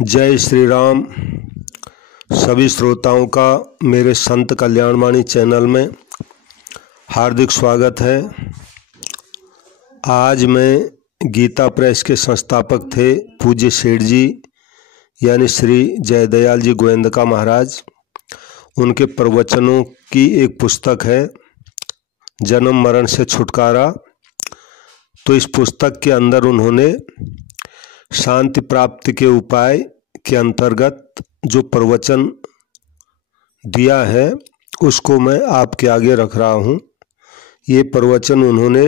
जय श्री राम। सभी श्रोताओं का मेरे संत कल्याणवाणी चैनल में हार्दिक स्वागत है। आज मैं गीता प्रेस के संस्थापक थे पूज्य सेठ जी यानी श्री जयदयाल जी गोविंदका महाराज। उनके प्रवचनों की एक पुस्तक है जन्म मरण से छुटकारा। तो इस पुस्तक के अंदर उन्होंने शांति प्राप्ति के उपाय के अंतर्गत जो प्रवचन दिया है उसको मैं आपके आगे रख रहा हूँ। ये प्रवचन उन्होंने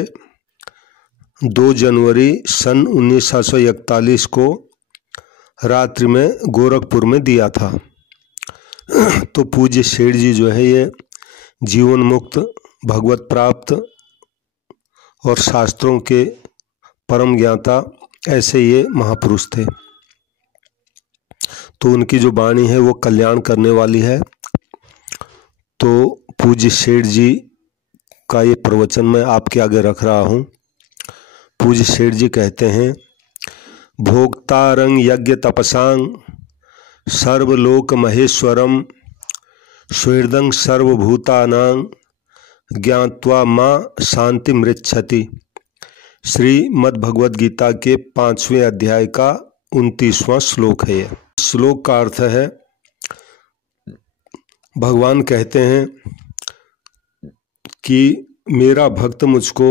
2 जनवरी सन 1941 को रात्रि में गोरखपुर में दिया था। तो पूज्य सेठ जी जो है ये जीवन मुक्त, भगवत प्राप्त और शास्त्रों के परम ज्ञाता ऐसे ये महापुरुष थे। तो उनकी जो वाणी है वो कल्याण करने वाली है। तो पूज्य सेठ जी का ये प्रवचन मैं आपके आगे रख रहा हूँ। पूज्य सेठ जी कहते हैं, भोक्तारं यज्ञ तपसां सर्वलोक महेश्वरम स्वेदं सर्वभूतानां ज्ञात्वा मां शांति मृच्छति। श्रीमद् भगवद गीता के 5वें अध्याय का 29वां श्लोक है। यह श्लोक का अर्थ है, भगवान कहते हैं कि मेरा भक्त मुझको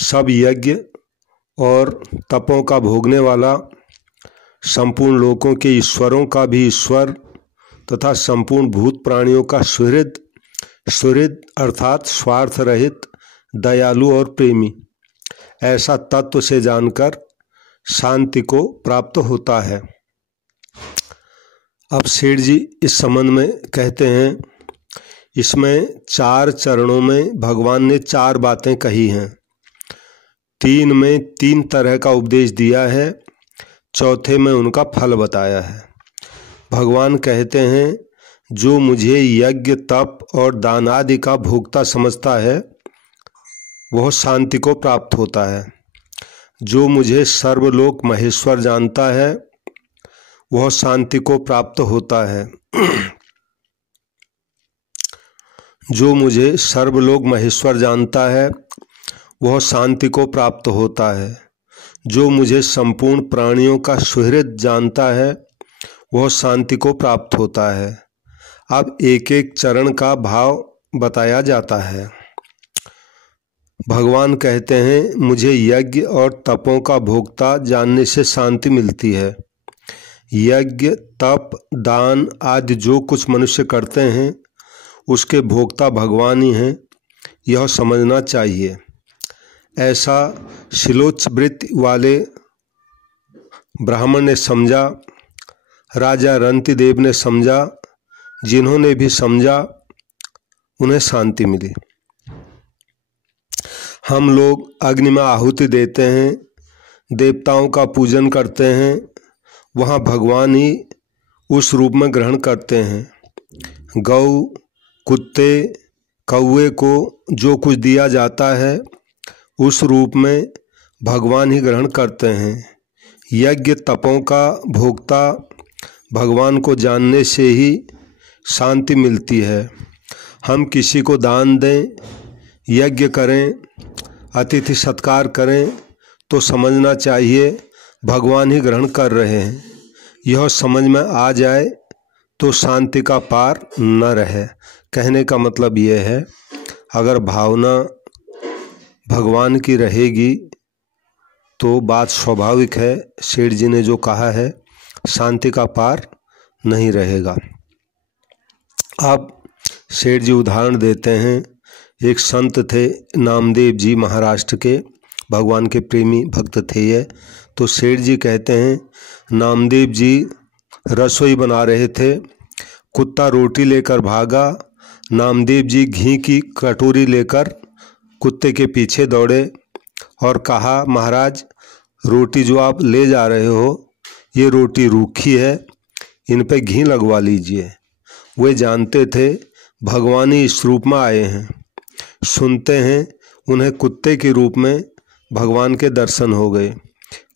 सब यज्ञ और तपों का भोगने वाला, संपूर्ण लोकों के ईश्वरों का भी ईश्वर तथा संपूर्ण भूत प्राणियों का सुहृद अर्थात स्वार्थ रहित, दयालु और प्रेमी ऐसा तत्व से जानकर शांति को प्राप्त होता है। अब सेठ जी इस संबंध में कहते हैं, इसमें 4 चरणों में भगवान ने 4 बातें कही हैं। 3 में 3 तरह का उपदेश दिया है, चौथे में उनका फल बताया है। भगवान कहते हैं, जो मुझे यज्ञ तप और दान आदि का भोक्ता समझता है वह शांति को प्राप्त होता है। जो मुझे सर्वलोक महेश्वर जानता है वह शांति को प्राप्त होता है। जो मुझे सर्वलोक महेश्वर जानता है वह शांति को प्राप्त होता है। जो मुझे संपूर्ण प्राणियों का सुहृद जानता है वह शांति को प्राप्त होता है। अब एक एक चरण का भाव बताया जाता है। भगवान कहते हैं, मुझे यज्ञ और तपों का भोक्ता जानने से शांति मिलती है। यज्ञ तप दान आदि जो कुछ मनुष्य करते हैं उसके भोक्ता भगवान ही हैं, यह समझना चाहिए। ऐसा शिलोच्च वृत्ति वाले ब्राह्मण ने समझा, राजा रंतिदेव ने समझा, जिन्होंने भी समझा उन्हें शांति मिली। हम लोग अग्नि में आहुति देते हैं, देवताओं का पूजन करते हैं, वहाँ भगवान ही उस रूप में ग्रहण करते हैं। गौ, कुत्ते, कौवे को जो कुछ दिया जाता है उस रूप में भगवान ही ग्रहण करते हैं। यज्ञ तपों का भोक्ता भगवान को जानने से ही शांति मिलती है। हम किसी को दान दें, यज्ञ करें, अतिथि सत्कार करें तो समझना चाहिए भगवान ही ग्रहण कर रहे हैं। यह समझ में आ जाए तो शांति का पार न रहे। कहने का मतलब यह है, अगर भावना भगवान की रहेगी तो बात स्वाभाविक है, सेठ जी ने जो कहा है, शांति का पार नहीं रहेगा। अब सेठ जी उदाहरण देते हैं। एक संत थे नामदेव जी, महाराष्ट्र के भगवान के प्रेमी भक्त थे ये। तो सेठ जी कहते हैं, नामदेव जी रसोई बना रहे थे, कुत्ता रोटी लेकर भागा। नामदेव जी घी की कटोरी लेकर कुत्ते के पीछे दौड़े और कहा, महाराज रोटी जो आप ले जा रहे हो ये रोटी रूखी है, इन पे घी लगवा लीजिए। वे जानते थे भगवान ही इस रूप में आए हैं। सुनते हैं उन्हें कुत्ते के रूप में भगवान के दर्शन हो गए।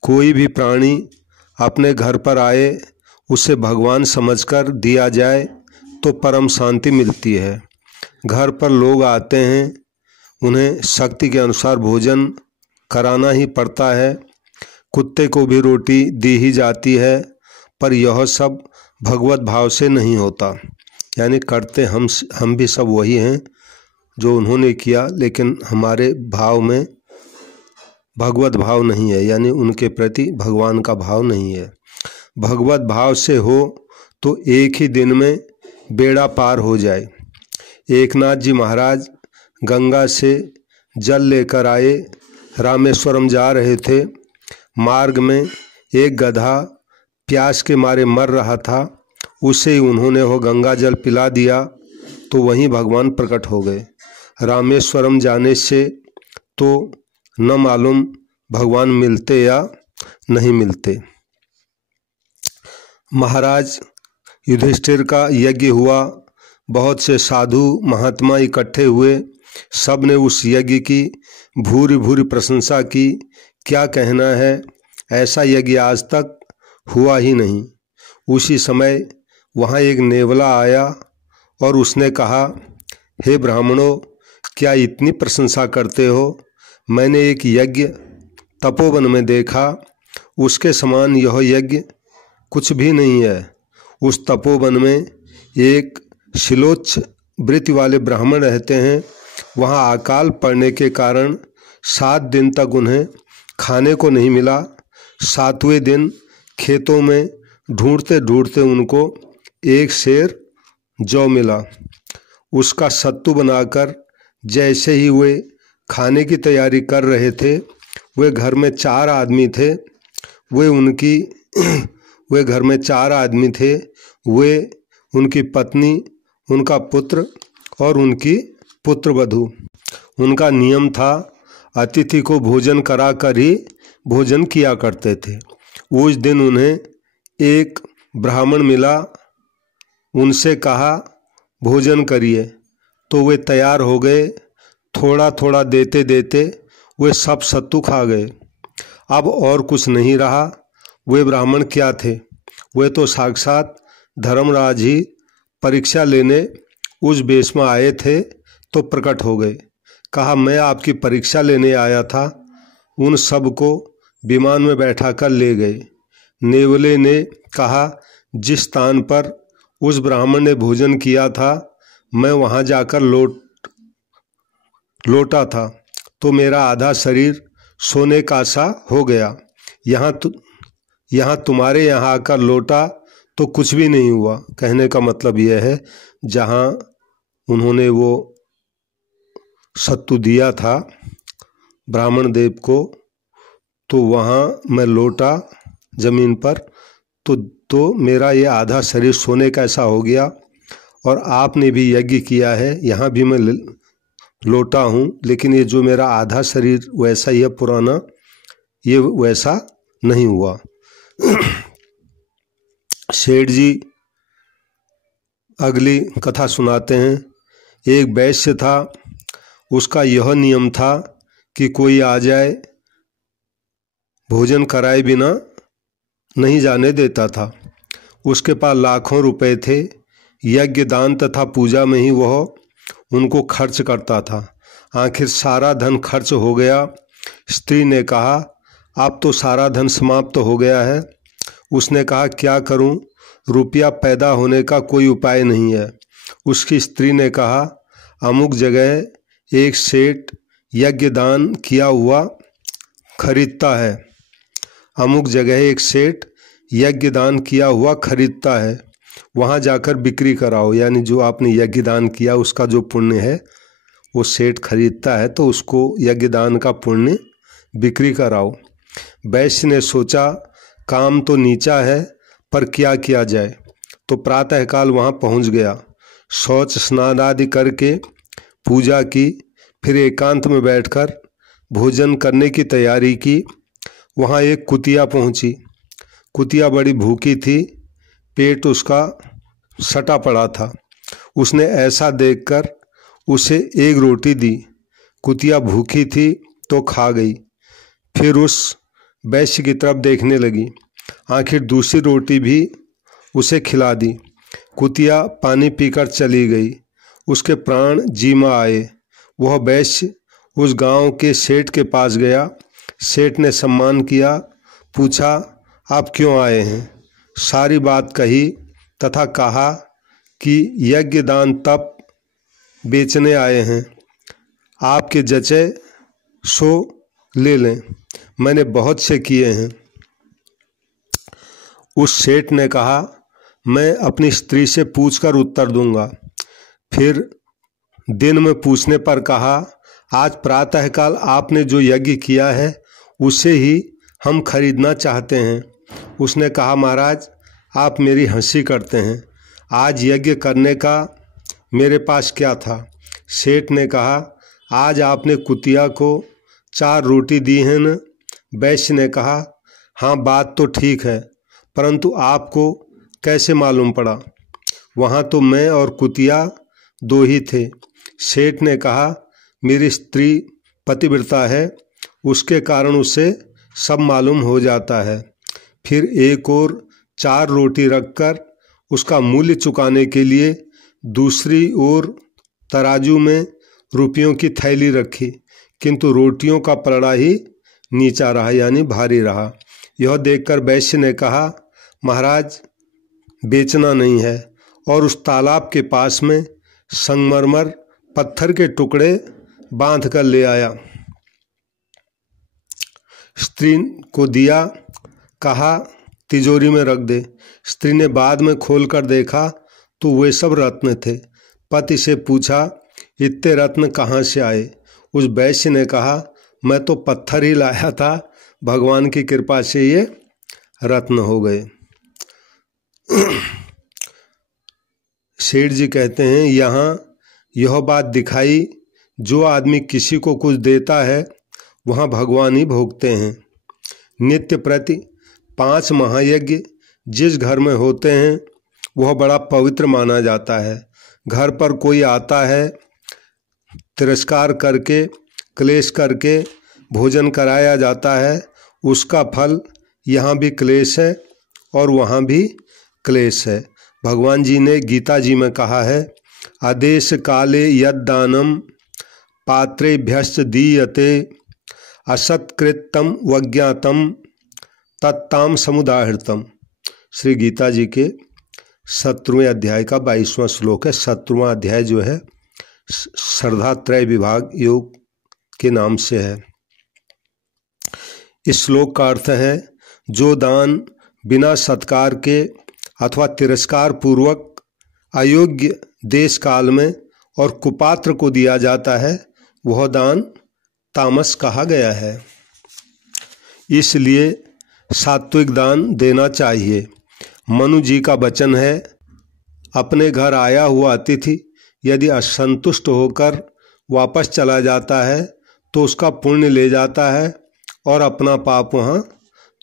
कोई भी प्राणी अपने घर पर आए उसे भगवान समझकर दिया जाए तो परम शांति मिलती है। घर पर लोग आते हैं, उन्हें शक्ति के अनुसार भोजन कराना ही पड़ता है। कुत्ते को भी रोटी दी ही जाती है, पर यह सब भगवत भाव से नहीं होता। यानी करते हम भी सब वही हैं जो उन्होंने किया, लेकिन हमारे भाव में भगवत भाव नहीं है, यानी उनके प्रति भगवान का भाव नहीं है। भगवत भाव से हो तो एक ही दिन में बेड़ा पार हो जाए। एकनाथ जी महाराज गंगा से जल लेकर आए, रामेश्वरम जा रहे थे। मार्ग में एक गधा प्यास के मारे मर रहा था, उसे ही उन्होंने वो गंगा जल पिला दिया तो वहीं भगवान प्रकट हो गए। रामेश्वरम जाने से तो न मालूम भगवान मिलते या नहीं मिलते। महाराज युधिष्ठिर का यज्ञ हुआ, बहुत से साधु महात्मा इकट्ठे हुए, सब ने उस यज्ञ की भूरी भूरी प्रशंसा की। क्या कहना है, ऐसा यज्ञ आज तक हुआ ही नहीं। उसी समय वहाँ एक नेवला आया और उसने कहा, हे ब्राह्मणों, क्या इतनी प्रशंसा करते हो? मैंने एक यज्ञ तपोवन में देखा, उसके समान यह यज्ञ कुछ भी नहीं है। उस तपोवन में एक शिलोच्छ वृत्ति वाले ब्राह्मण रहते हैं। वहाँ अकाल पड़ने के कारण 7 दिन तक उन्हें खाने को नहीं मिला। 7वें दिन खेतों में ढूंढते ढूंढते उनको एक सेर जौ मिला। उसका सत्तू बनाकर जैसे ही वे खाने की तैयारी कर रहे थे, वे घर में 4 आदमी थे। वे घर में 4 आदमी थे, वे, उनकी पत्नी, उनका पुत्र और उनकी पुत्रवधू। उनका नियम था अतिथि को भोजन करा कर ही भोजन किया करते थे। उस दिन उन्हें एक ब्राह्मण मिला, उनसे कहा भोजन करिए, तो वे तैयार हो गए। थोड़ा थोड़ा देते देते वे सब सत्तू खा गए। अब और कुछ नहीं रहा। वे ब्राह्मण क्या थे, वे तो साक्षात धर्मराज ही परीक्षा लेने उस वेश में आए थे तो प्रकट हो गए। कहा, मैं आपकी परीक्षा लेने आया था। उन सब को विमान में बैठा कर ले गए। नेवले ने कहा, जिस स्थान पर उस ब्राह्मण ने भोजन किया था, मैं वहाँ जाकर लौटा था तो मेरा आधा शरीर सोने का सा हो गया। यहाँ तुम्हारे यहाँ आकर लौटा तो कुछ भी नहीं हुआ। कहने का मतलब यह है, जहाँ उन्होंने वो सत्तू दिया था ब्राह्मण देव को, तो वहाँ मैं लौटा जमीन पर, तो मेरा ये आधा शरीर सोने का ऐसा हो गया। और आपने भी यज्ञ किया है, यहाँ भी मैं लौटा हूँ, लेकिन ये जो मेरा आधा शरीर वैसा ही है पुराना, ये वैसा नहीं हुआ। सेठ जी अगली कथा सुनाते हैं। एक वैश्य था, उसका यह नियम था कि कोई आ जाए भोजन कराए बिना नहीं जाने देता था। उसके पास लाखों रुपए थे। यज्ञ दान तथा पूजा में ही वह उनको खर्च करता था। आखिर सारा धन खर्च हो गया। स्त्री ने कहा, अब तो सारा धन समाप्त हो गया है। उसने कहा, क्या करूं, रुपया पैदा होने का कोई उपाय नहीं है। उसकी स्त्री ने कहा, अमुक जगह एक सेठ यज्ञ दान किया हुआ खरीदता है। अमुक जगह एक सेठ यज्ञ दान किया हुआ खरीदता है, वहाँ जाकर बिक्री कराओ। यानी जो आपने यज्ञ दान किया उसका जो पुण्य है वो सेठ खरीदता है, तो उसको यज्ञ दान का पुण्य बिक्री कराओ। वैश्य ने सोचा, काम तो नीचा है, पर क्या किया जाए। तो प्रातःकाल वहाँ पहुँच गया। शौच स्नान आदि करके पूजा की, फिर एकांत में बैठकर भोजन करने की तैयारी की। वहाँ एक कुतिया पहुँची। कुतिया बड़ी भूखी थी, पेट उसका सटा पड़ा था। उसने ऐसा देखकर उसे एक रोटी दी। कुतिया भूखी थी तो खा गई। फिर उस वैश्य की तरफ देखने लगी। आखिर दूसरी रोटी भी उसे खिला दी। कुतिया पानी पीकर चली गई। उसके प्राण जी में आए। वह वैश्य उस गांव के सेठ के पास गया। सेठ ने सम्मान किया। पूछा, आप क्यों आए हैं? सारी बात कही तथा कहा कि यज्ञ दान तप बेचने आए हैं। आपके जचे सो ले लें, मैंने बहुत से किए हैं। उस सेठ ने कहा, मैं अपनी स्त्री से पूछकर उत्तर दूंगा। फिर दिन में पूछने पर कहा, आज प्रातःकाल आपने जो यज्ञ किया है उसे ही हम खरीदना चाहते हैं। उसने कहा, महाराज आप मेरी हंसी करते हैं, आज यज्ञ करने का मेरे पास क्या था। सेठ ने कहा, आज आपने कुतिया को 4 रोटी दी है न। वैश्य ने कहा, हाँ बात तो ठीक है, परंतु आपको कैसे मालूम पड़ा? वहाँ तो मैं और कुतिया 2 ही थे। सेठ ने कहा, मेरी स्त्री पतिव्रता है, उसके कारण उसे सब मालूम हो जाता है। फिर एक और 4 रोटी रखकर उसका मूल्य चुकाने के लिए दूसरी ओर तराजू में रुपयों की थैली रखी, किंतु रोटियों का पलड़ा ही नीचा रहा, यानी भारी रहा। यह देखकर वैश्य ने कहा, महाराज बेचना नहीं है, और उस तालाब के पास में संगमरमर पत्थर के टुकड़े बांध कर ले आया। स्त्री को दिया, कहा तिजोरी में रख दे। स्त्री ने बाद में खोलकर देखा तो वे सब रत्न थे। पति से पूछा, इतने रत्न कहाँ से आए? उस वैश्य ने कहा, मैं तो पत्थर ही लाया था, भगवान की कृपा से ये रत्न हो गए। सेठ जी कहते हैं, यहाँ यह बात दिखाई, जो आदमी किसी को कुछ देता है वहाँ भगवान ही भोगते हैं। नित्य प्रति 5 महायज्ञ जिस घर में होते हैं वह बड़ा पवित्र माना जाता है। घर पर कोई आता है, तिरस्कार करके क्लेश करके भोजन कराया जाता है, उसका फल यहाँ भी क्लेश है और वहाँ भी क्लेश है। भगवान जी ने गीता जी में कहा है, आदेश काले यद्दानम पात्रेभ्यश्च दीयते असत्कृतम वज्ञातम तत्ताम समुदाहृतम। श्री गीता जी के 17वें अध्याय का 22वां श्लोक है। 17वां अध्याय जो है श्रद्धा त्रय विभाग योग के नाम से है। इस श्लोक का अर्थ है, जो दान बिना सत्कार के अथवा तिरस्कार पूर्वक अयोग्य देश काल में और कुपात्र को दिया जाता है वह दान तामस कहा गया है। इसलिए सात्विक दान देना चाहिए। मनु जी का वचन है, अपने घर आया हुआ अतिथि यदि असंतुष्ट होकर वापस चला जाता है तो उसका पुण्य ले जाता है और अपना पाप वहाँ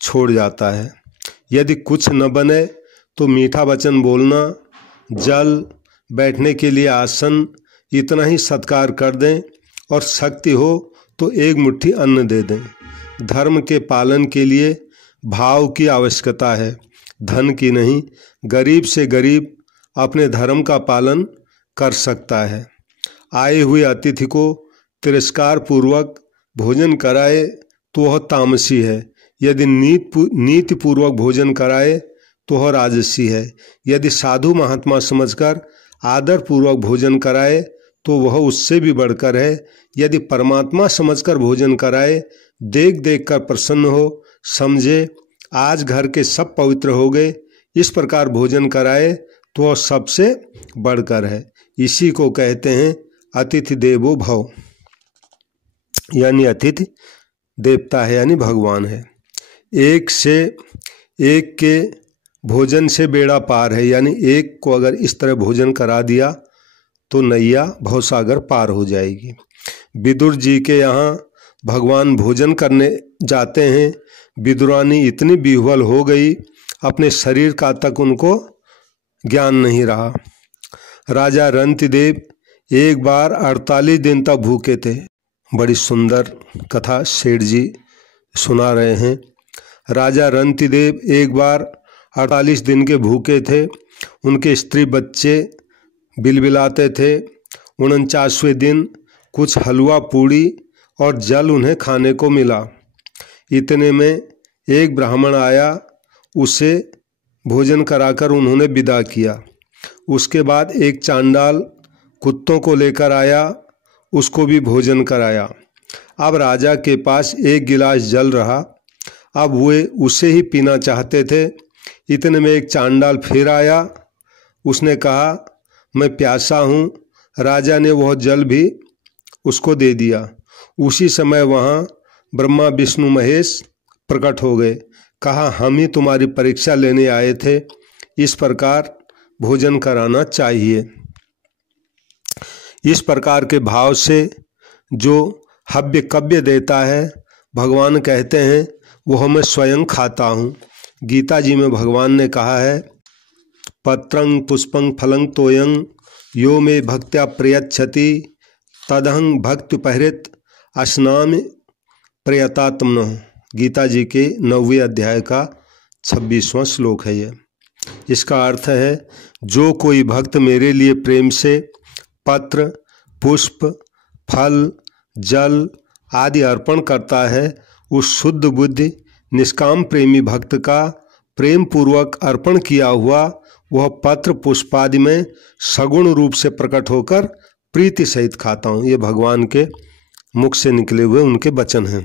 छोड़ जाता है। यदि कुछ न बने तो मीठा वचन बोलना, जल, बैठने के लिए आसन, इतना ही सत्कार कर दें और शक्ति हो तो 1 मुट्ठी अन्न दे दें। धर्म के पालन के लिए भाव की आवश्यकता है, धन की नहीं। गरीब से गरीब अपने धर्म का पालन कर सकता है। आए हुए अतिथि को तिरस्कार पूर्वक भोजन कराए तो वह तामसी है। यदि नीति पूर्वक भोजन कराए तो वह राजसी है। यदि साधु महात्मा समझकर आदर पूर्वक भोजन कराए तो वह उससे भी बढ़कर है। यदि परमात्मा समझकर भोजन कराए, देख देख कर प्रसन्न हो, समझे आज घर के सब पवित्र हो गए, इस प्रकार भोजन कराए तो वह सबसे बढ़कर है। इसी को कहते हैं अतिथि देवो भव, यानी अतिथि देवता है, यानी भगवान है। एक से एक के भोजन से बेड़ा पार है, यानी एक को अगर इस तरह भोजन करा दिया तो नैया भवसागर पार हो जाएगी। विदुर जी के यहाँ भगवान भोजन करने जाते हैं। विदुरानी इतनी विह्वल हो गई, अपने शरीर का तक उनको ज्ञान नहीं रहा। राजा रंतिदेव एक बार 48 दिन तक भूखे थे। बड़ी सुंदर कथा सेठ जी सुना रहे हैं। राजा रंतिदेव एक बार 48 दिन के भूखे थे। उनके स्त्री बच्चे बिलबिलाते थे। 49वें दिन कुछ हलवा पूड़ी और जल उन्हें खाने को मिला। इतने में एक ब्राह्मण आया, उसे भोजन कराकर उन्होंने विदा किया। उसके बाद एक चांडाल कुत्तों को लेकर आया, उसको भी भोजन कराया। अब राजा के पास एक गिलास जल रहा, अब वे उसे ही पीना चाहते थे। इतने में एक चांडाल फिर आया, उसने कहा मैं प्यासा हूँ। राजा ने वह जल भी उसको दे दिया। उसी समय वहाँ ब्रह्मा विष्णु महेश प्रकट हो गए। कहा हम ही तुम्हारी परीक्षा लेने आए थे, इस प्रकार भोजन कराना चाहिए। इस प्रकार के भाव से जो हव्य कव्य देता है, भगवान कहते हैं वह मैं स्वयं खाता हूँ। गीता जी में भगवान ने कहा है पत्रं पुष्पं फलं तोयं यो मे भक्त्या प्रयच्छति तदहं भक्त्युपहृत अस्नामि प्रयतात्मनः। गीता जी के 9वें अध्याय का 26वां श्लोक है ये। इसका अर्थ है जो कोई भक्त मेरे लिए प्रेम से पत्र, पुष्प, फल, जल आदि अर्पण करता है, उस शुद्ध बुद्धि निष्काम प्रेमी भक्त का प्रेम पूर्वक अर्पण किया हुआ वह पत्र पुष्पादि में सगुण रूप से प्रकट होकर प्रीति सहित खाता हूँ। ये भगवान के मुख से निकले हुए उनके वचन हैं।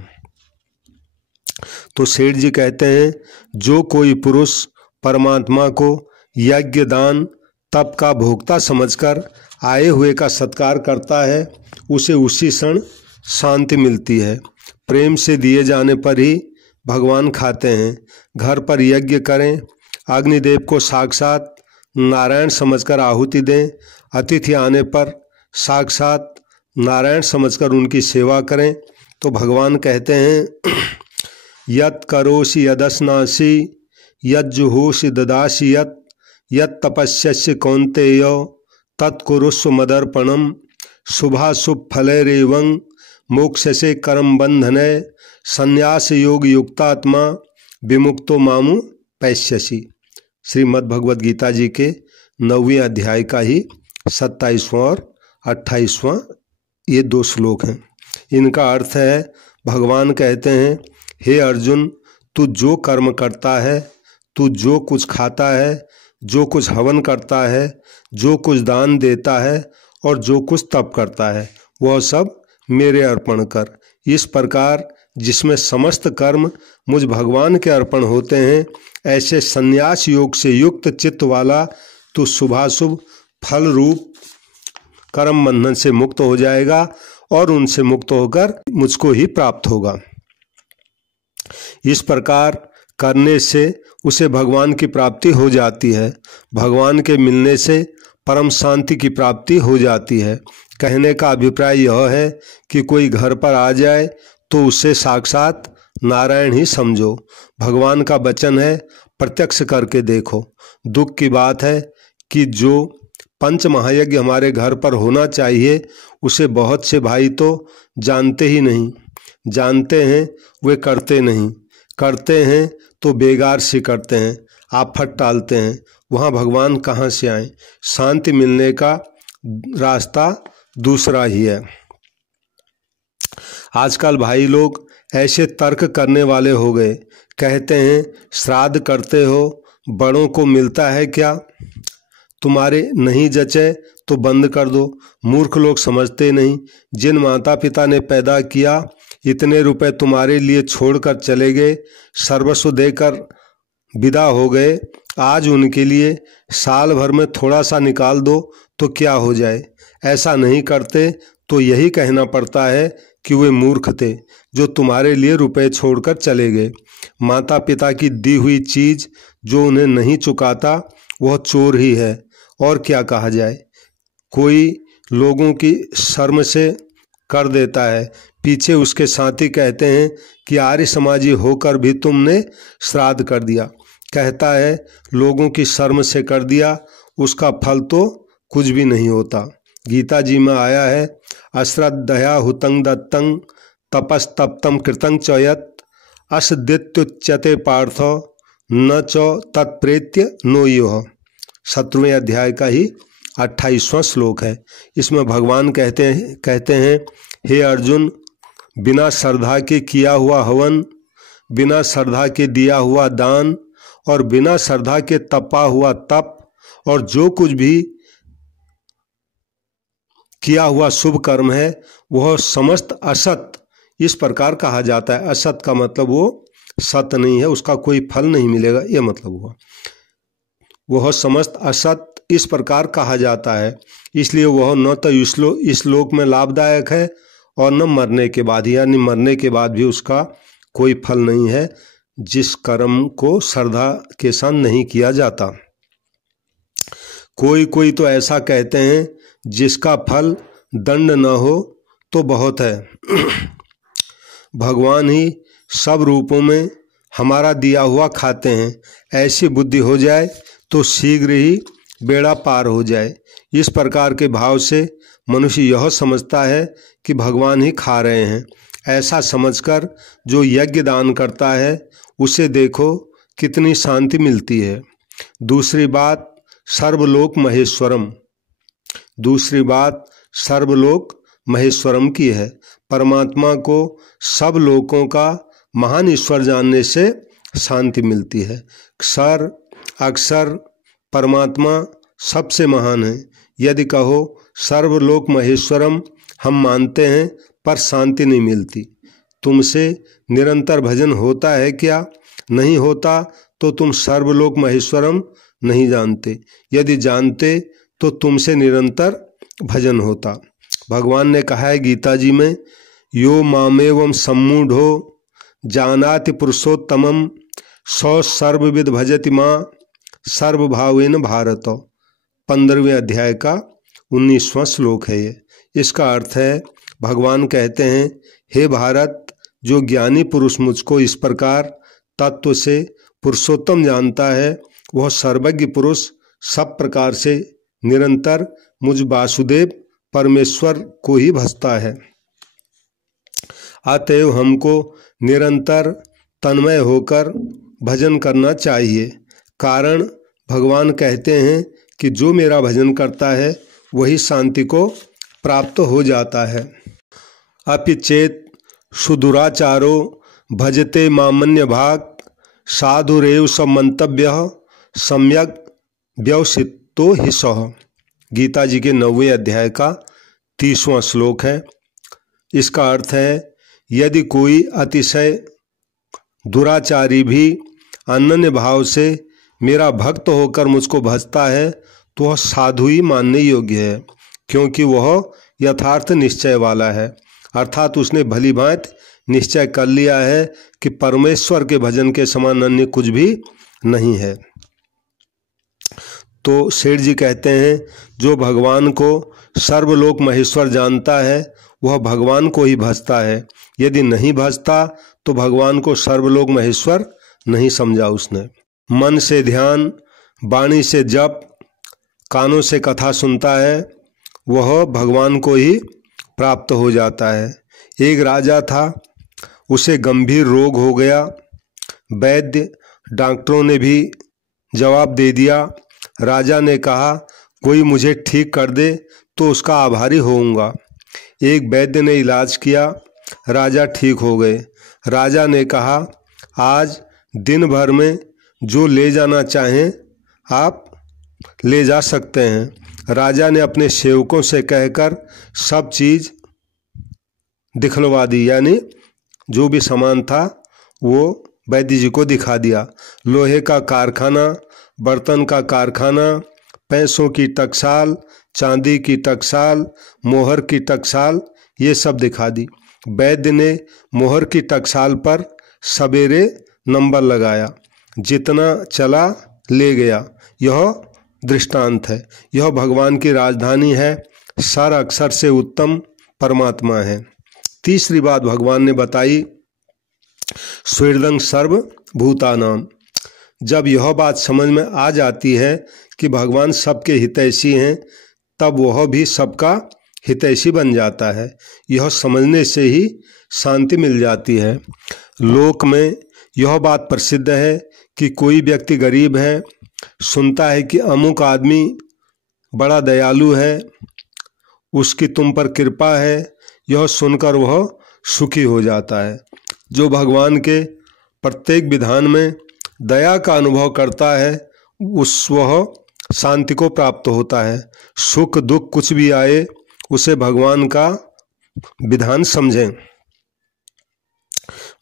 तो सेठ जी कहते हैं जो कोई पुरुष परमात्मा को यज्ञ दान तप का भोक्ता समझकर आए हुए का सत्कार करता है, उसे उसी क्षण शांति मिलती है। प्रेम से दिए जाने पर ही भगवान खाते हैं। घर पर यज्ञ करें, अग्निदेव को साक्षात नारायण समझकर आहुति दें, अतिथि आने पर साक्षात नारायण समझकर उनकी सेवा करें। तो भगवान कहते हैं यत् करोषि यदस्नासि यज्जुहोषि ददासि यत् तपस्यसि कौन्तेय तत्कुरुष्व मदर्पणम शुभाशुभ फलैरेवं मोक्षसे करम बंधने संन्यास योग युक्तात्मा विमुक्तो मामु पैश्यसि। श्रीमद् भगवद गीता जी के 9वें अध्याय का ही 27वां और 28वां ये 2 श्लोक हैं। इनका अर्थ है भगवान कहते हैं हे अर्जुन, तू जो कर्म करता है, तू जो कुछ खाता है, जो कुछ हवन करता है, जो कुछ दान देता है और जो कुछ तप करता है, वह सब मेरे अर्पण कर। इस प्रकार जिसमें समस्त कर्म मुझ भगवान के अर्पण होते हैं, ऐसे संन्यास योग से युक्त चित्त वाला तू शुभाशुभ फल रूप कर्म बंधन से मुक्त हो जाएगा और उनसे मुक्त होकर मुझको ही प्राप्त होगा। इस प्रकार करने से उसे भगवान की प्राप्ति हो जाती है। भगवान के मिलने से परम शांति की प्राप्ति हो जाती है। कहने का अभिप्राय यह है कि कोई घर पर आ जाए तो उसे साक्षात नारायण ही समझो। भगवान का वचन है प्रत्यक्ष करके देखो। दुख की बात है कि जो पंच महायज्ञ हमारे घर पर होना चाहिए उसे बहुत से भाई तो जानते ही नहीं, जानते हैं वे करते नहीं, करते हैं तो बेगार से करते हैं, आफत टालते हैं। वहाँ भगवान कहाँ से आए? शांति मिलने का रास्ता दूसरा ही है। आजकल भाई लोग ऐसे तर्क करने वाले हो गए, कहते हैं श्राद्ध करते हो, बड़ों को मिलता है क्या? तुम्हारे नहीं जचे तो बंद कर दो। मूर्ख लोग समझते नहीं, जिन माता पिता ने पैदा किया, इतने रुपए तुम्हारे लिए छोड़कर चले गए, सर्वस्व देकर विदा हो गए, आज उनके लिए साल भर में थोड़ा सा निकाल दो तो क्या हो जाए? ऐसा नहीं करते तो यही कहना पड़ता है कि वे मूर्ख थे जो तुम्हारे लिए रुपए छोड़कर चले गए। माता पिता की दी हुई चीज़ जो उन्हें नहीं चुकाता वह चोर ही है, और क्या कहा जाए। कोई लोगों की शर्म से कर देता है, पीछे उसके साथी कहते हैं कि आर्य समाजी होकर भी तुमने श्राद्ध कर दिया। कहता है लोगों की शर्म से कर दिया, उसका फल तो कुछ भी नहीं होता। गीता जी में आया है अश्रद्धया हुतं दत्तं तपस्तप्तं कृतं च यत् असदित्युच्यते पार्थ न चौ तत्प्रेत्य नो योह 17वें अध्याय का ही 28वां श्लोक है। इसमें भगवान कहते हैं हे अर्जुन, बिना श्रद्धा के किया हुआ हवन, बिना श्रद्धा के दिया हुआ दान और बिना श्रद्धा के तपा हुआ तप और जो कुछ भी किया हुआ शुभ कर्म है वह समस्त असत इस प्रकार कहा जाता है। असत का मतलब वो सत नहीं है, उसका कोई फल नहीं मिलेगा, यह मतलब हुआ। वह समस्त असत इस प्रकार कहा जाता है, इसलिए वह न तो इस लोक में लाभदायक है और न मरने के बाद, यानी मरने के बाद भी उसका कोई फल नहीं है जिस कर्म को श्रद्धा के साथ नहीं किया जाता। कोई तो ऐसा कहते हैं जिसका फल दंड न हो तो बहुत है। भगवान ही सब रूपों में हमारा दिया हुआ खाते हैं, ऐसी बुद्धि हो जाए तो शीघ्र ही बेड़ा पार हो जाए। इस प्रकार के भाव से मनुष्य यह समझता है कि भगवान ही खा रहे हैं। ऐसा समझकर जो यज्ञ दान करता है उसे देखो कितनी शांति मिलती है। दूसरी बात सर्वलोक महेश्वरम की है। परमात्मा को सब लोकों का महान ईश्वर जानने से शांति मिलती है। अक्षर परमात्मा सबसे महान है। यदि कहो सर्वलोक महेश्वरम हम मानते हैं पर शांति नहीं मिलती। तुमसे निरंतर भजन होता है क्या? नहीं होता तो तुम सर्वलोक महेश्वरम नहीं जानते। यदि जानते तो तुमसे निरंतर भजन होता। भगवान ने कहा है गीता जी में, यो मामेवं सम्मूढ़ो जानाति पुरुषोत्तमम सौ सर्वविद भजति मां सर्वभावेन भारत। 15वें अध्याय का 19वां श्लोक है ये। इसका अर्थ है भगवान कहते हैं, हे भारत, जो ज्ञानी पुरुष मुझको इस प्रकार तत्व से पुरुषोत्तम जानता है वह सर्वज्ञ पुरुष सब प्रकार से निरंतर मुझ वासुदेव परमेश्वर को ही भजता है। अतएव हमको निरंतर तन्मय होकर भजन करना चाहिए। कारण भगवान कहते हैं कि जो मेरा भजन करता है वही शांति को प्राप्त हो जाता है। अपि चेत सुदुराचारो भजते मामन्य भाग साधुरेव समंतव्य सम्यक व्यवसितो हि सः। गीता जी के 9वें अध्याय का 30वां श्लोक है। इसका अर्थ है, यदि कोई अतिशय दुराचारी भी अनन्य भाव से मेरा भक्त होकर मुझको भजता है तो वह साधु ही मानने योग्य है, क्योंकि वह यथार्थ निश्चय वाला है। अर्थात उसने भली भांति निश्चय कर लिया है कि परमेश्वर के भजन के समान अन्य कुछ भी नहीं है। तो सेठ जी कहते हैं, जो भगवान को सर्वलोक महेश्वर जानता है वह भगवान को ही भजता है। यदि नहीं भजता तो भगवान को सर्वलोक महेश्वर नहीं समझा उसने। मन से ध्यान, वाणी से जप, कानों से कथा सुनता है वह भगवान को ही प्राप्त हो जाता है। एक राजा था, उसे गंभीर रोग हो गया। वैद्य डॉक्टरों ने भी जवाब दे दिया। राजा ने कहा, कोई मुझे ठीक कर दे तो उसका आभारी होऊंगा। एक वैद्य ने इलाज किया, राजा ठीक हो गए। राजा ने कहा, आज दिन भर में जो ले जाना चाहें आप ले जा सकते हैं। राजा ने अपने सेवकों से कहकर सब चीज़ दिखलवा दी, यानी जो भी सामान था वो वैद्य जी को दिखा दिया। लोहे का कारखाना, बर्तन का कारखाना, पैसों की टकसाल, चांदी की टकसाल, मोहर की टकसाल, ये सब दिखा दी। वैद्य ने मोहर की टकसाल पर सवेरे नंबर लगाया, जितना चला ले गया। यह दृष्टांत है। यह भगवान की राजधानी है। सर अक्षर से उत्तम परमात्मा है। तीसरी बात भगवान ने बताई, स्वेदं सर्वभूतानां। जब यह बात समझ में आ जाती है कि भगवान सबके हितैषी हैं, तब वह भी सबका हितैषी बन जाता है। यह समझने से ही शांति मिल जाती है। लोक में यह बात प्रसिद्ध है कि कोई व्यक्ति गरीब है, सुनता है कि अमुक आदमी बड़ा दयालु है, उसकी तुम पर कृपा है, यह सुनकर वह सुखी हो जाता है। जो भगवान के प्रत्येक विधान में दया का अनुभव करता है वह शांति को प्राप्त होता है। सुख दुख कुछ भी आए उसे भगवान का विधान समझें।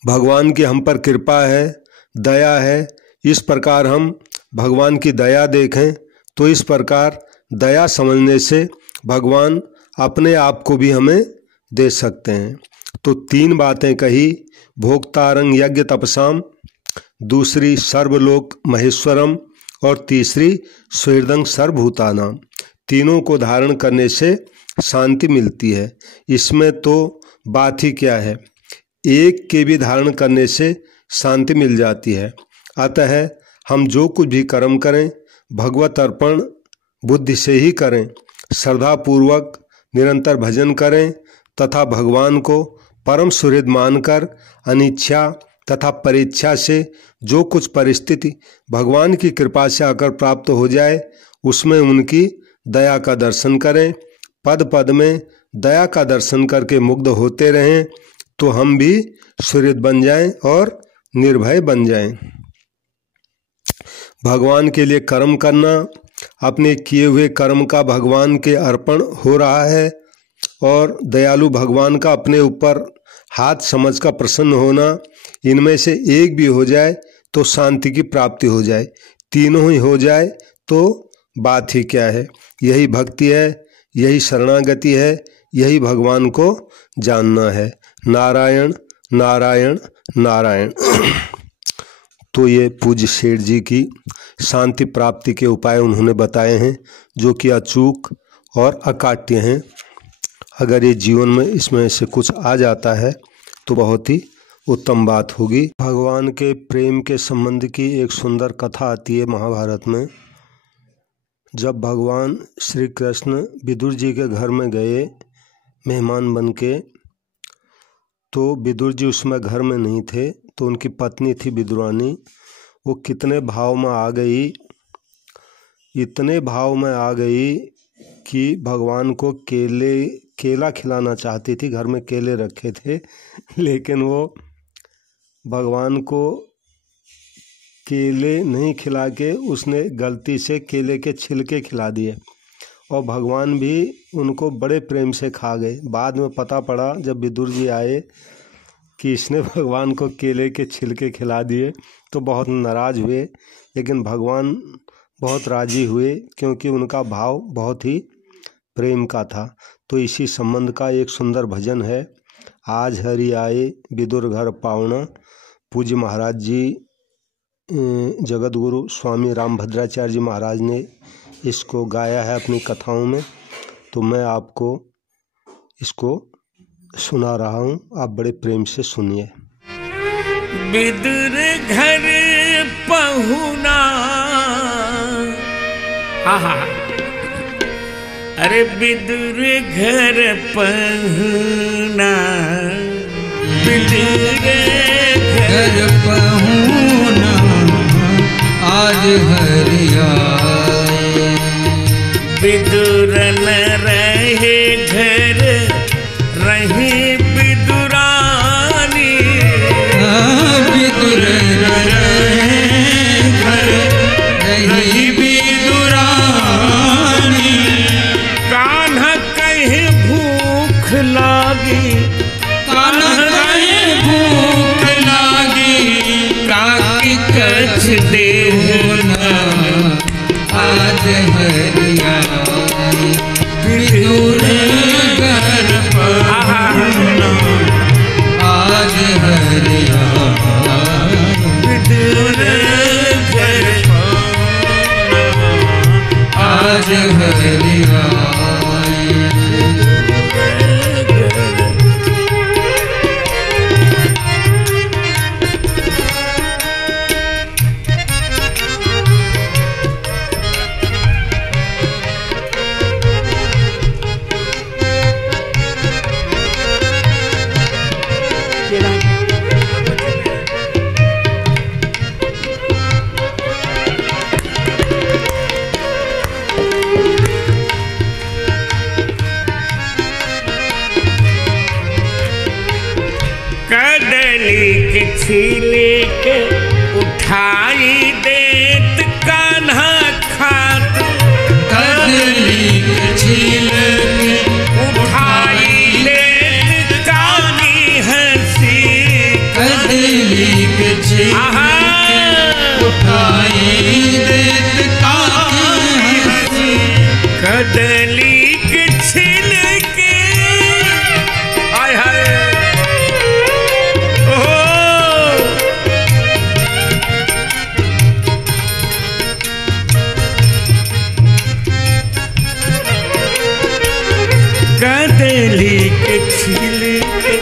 भगवान की हम पर कृपा है, दया है, इस प्रकार हम भगवान की दया देखें तो इस प्रकार दया समझने से भगवान अपने आप को भी हमें दे सकते हैं। तो 3 बातें कही, भोक्तारं यज्ञ तपसाम, दूसरी सर्वलोक महेश्वरम और तीसरी स्वेदं सर्वभूतानाम। तीनों को धारण करने से शांति मिलती है। इसमें तो बात ही क्या है, एक के भी धारण करने से शांति मिल जाती है। अतः हम जो कुछ भी कर्म करें भगवत अर्पण बुद्धि से ही करें, श्रद्धापूर्वक निरंतर भजन करें तथा भगवान को परम सुहृद मानकर अनिच्छा तथा परीक्षा से जो कुछ परिस्थिति भगवान की कृपा से आकर प्राप्त हो जाए उसमें उनकी दया का दर्शन करें। पद पद में दया का दर्शन करके मुग्ध होते रहें तो हम भी सुहृद बन जाएं और निर्भय बन जाएं। भगवान के लिए कर्म करना, अपने किए हुए कर्म का भगवान के अर्पण हो रहा है और दयालु भगवान का अपने ऊपर हाथ समझ का प्रसन्न होना, इनमें से एक भी हो जाए तो शांति की प्राप्ति हो जाए। तीनों ही हो जाए तो बात ही क्या है। यही भक्ति है, यही शरणागति है, यही भगवान को जानना है। नारायण नारायण नारायण। तो ये पूज्य सेठ जी की शांति प्राप्ति के उपाय उन्होंने बताए हैं जो कि अचूक और अकाट्य हैं। अगर ये जीवन में इसमें से कुछ आ जाता है तो बहुत ही उत्तम बात होगी। भगवान के प्रेम के संबंध की एक सुंदर कथा आती है महाभारत में। जब भगवान श्री कृष्ण विदुर जी के घर में गए मेहमान बन के, तो विदुर जी उसमें घर में नहीं थे, तो उनकी पत्नी थी विदुरानी। वो कितने भाव में आ गई, इतने भाव में आ गई कि भगवान को केला खिलाना चाहती थी। घर में केले रखे थे लेकिन वो भगवान को केले नहीं खिला के उसने गलती से केले के छिलके खिला दिए और भगवान भी उनको बड़े प्रेम से खा गए। बाद में पता पड़ा जब विदुर जी आए कि इसने भगवान को केले के छिलके खिला दिए तो बहुत नाराज़ हुए, लेकिन भगवान बहुत राजी हुए क्योंकि उनका भाव बहुत ही प्रेम का था। तो इसी संबंध का एक सुंदर भजन है, आज हरि आए विदुर घर पावना। पूज्य महाराज जी जगत गुरु स्वामी रामभद्राचार्य जी महाराज ने इसको गाया है अपनी कथाओं में, तो मैं आपको इसको सुना रहा हूँ, आप बड़े प्रेम से सुनिए। विदुर घर पहुना, अरे विदुर घर पहुना, विदुर घर पहुना, आज हरि आए। विदुर न रहे घर, रहे विदुरानी। विदुर न रहे घर, रही विदुरानी। कान्हा कहे भूख लागी, कान्हा कहे भूख लागी, काकी कछ देना, आज हरि आए। विदुर घर पहुना, आज हरि आए। विदुर घर पहुना, आज हरि आए। के उठाई देत कान्हा खात, कदली के छिलके उठाई देत कानी हंसी, कदली के छिलके उठाई देत कानी हंसी, कदली के छिलके हाय हाय ओ कदली के छिलके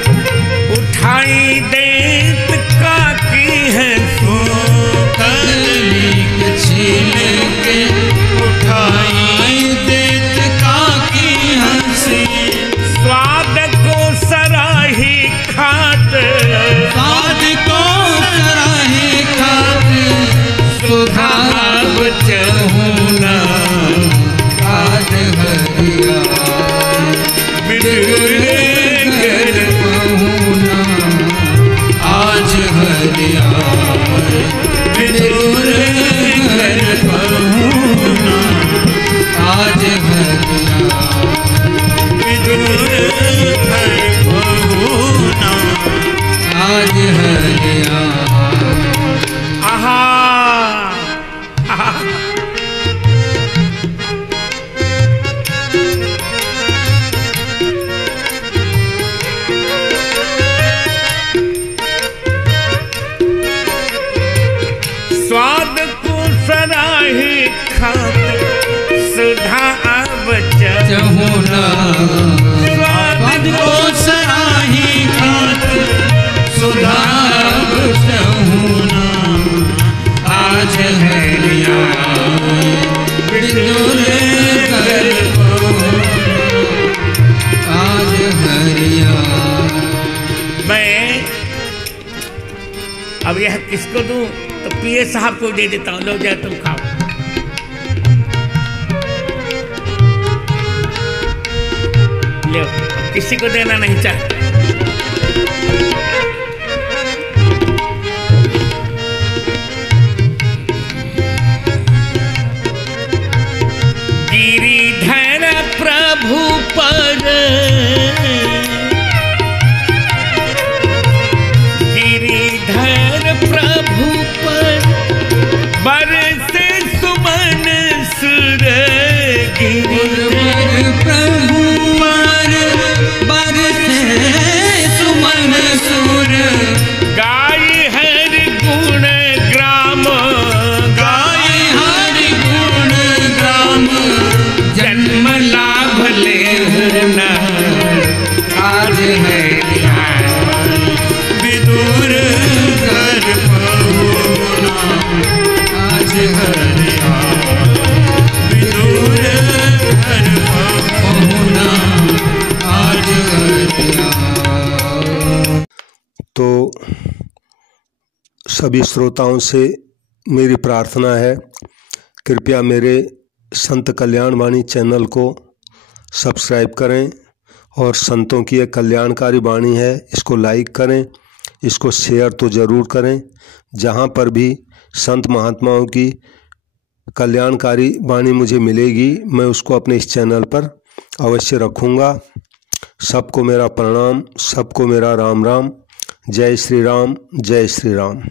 उठाई देत काकी हंसी, कदली के छिलके उठाई देत काकी हंसी, स्वाद को सराही खात, स्वाद को सराहे खाते, सुधा बचहुना आज हरिया विदुर कर पहुना, आज हरिया विदुर कर पहुना, आज हरिया विदुर कर बहुना। आज हरिया आहा आहा स्वाद को सराही खात, सुधा बचहुना, चहुना स्वाद को सराही खात, सुधा चहुना, आज हरिया विदुर कर पहुना, आज हरिया। मैं अब यह किसको दूं? तो पीए साहब को दे देता हूँ, लो जाए तुम खाओ। ले किसी को देना नहीं चाहता। गिरिधर प्रभु पर, गिरिधर प्रभु पर बरसे सुमन सुर, गिरिधर प्रभु पर बरसे सुमन सुर, गाय हर गुण ग्राम, गाय हर गुण ग्राम, जन्म लाभ ले ना, आज हरिया विदुर कर पहुना, आज हरिया विदुर कर पहुना, आज हरिया। तो सभी श्रोताओं से मेरी प्रार्थना है, कृपया मेरे संत कल्याण वाणी चैनल को सब्सक्राइब करें और संतों की एक कल्याणकारी वाणी है, इसको लाइक करें, इसको शेयर तो ज़रूर करें। जहाँ पर भी संत महात्माओं की कल्याणकारी वाणी मुझे मिलेगी, मैं उसको अपने इस चैनल पर अवश्य रखूँगा। सबको मेरा प्रणाम, सबको मेरा राम राम। जय श्री राम, जय श्री राम।